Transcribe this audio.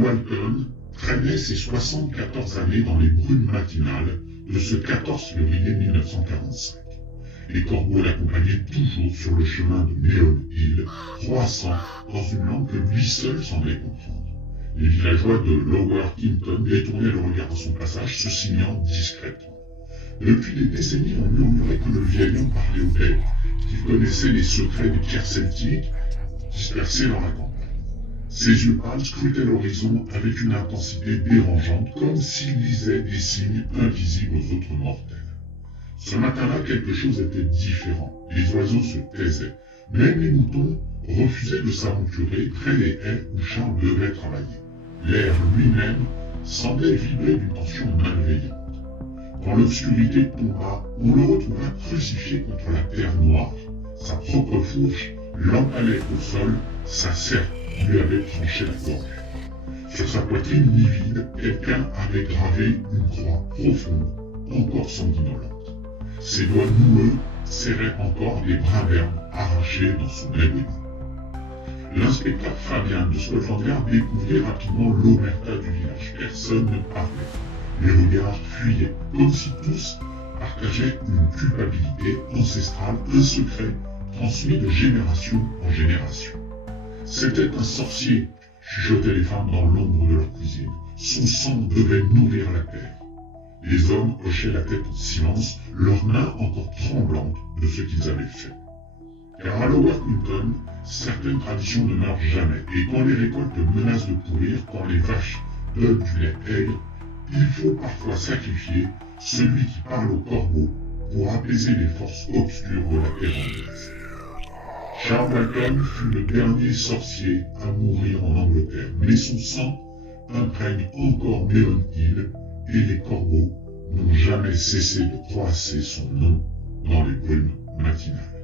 Walton traînait ses 74 années dans les brumes matinales de ce 14 février 1945. Les corbeaux l'accompagnaient toujours sur le chemin de Meon Hill, croissant dans une langue que lui seul semblait comprendre. Les villageois de Lower Kimpton détournaient le regard à son passage, se signant discrètement. Depuis des décennies, on murmurait que le vieil homme parlait aux bêtes, qu'il connaissait les secrets des pierres celtiques dispersées dans la campagne. Ses yeux pâles scrutaient l'horizon avec une intensité dérangeante, comme s'il lisait des signes invisibles aux autres mortels. Ce matin-là, quelque chose était différent. Les oiseaux se taisaient. Même les moutons refusaient de s'aventurer près des haies où Charles devait travailler. L'air lui-même semblait vibrer d'une tension malveillante. Quand l'obscurité tomba, on le retrouva crucifié contre la terre noire. Sa propre fourche l'empalait au sol, sa serpe lui avait tranché la gorge. Sur sa poitrine livide, quelqu'un avait gravé une croix profonde, encore sanguinolente. Ses doigts noueux serraient encore des brins d'herbe arrachés dans son aiguille. L'inspecteur Fabien de Scotland Yard découvrit rapidement l'omerta du village. Personne ne parlait. Les regards fuyaient, comme si tous partageaient une culpabilité ancestrale, un secret transmis de génération en génération. C'était un sorcier, chuchotaient les femmes dans l'ombre de leur cuisine. Son sang devait nourrir la terre. Les hommes hochaient la tête en silence, leurs mains encore tremblantes de ce qu'ils avaient fait. Car à Lower Kimpton, certaines traditions ne meurent jamais, et quand les récoltes menacent de pourrir, quand les vaches donnent du lait aigre, il faut parfois sacrifier celui qui parle au corbeau pour apaiser les forces obscures de la terre anglaise. Charles Walton fut le dernier sorcier à mourir en Angleterre, mais son sang imprègne encore Meon Hill, et les corbeaux n'ont jamais cessé de croasser son nom dans les brumes matinales.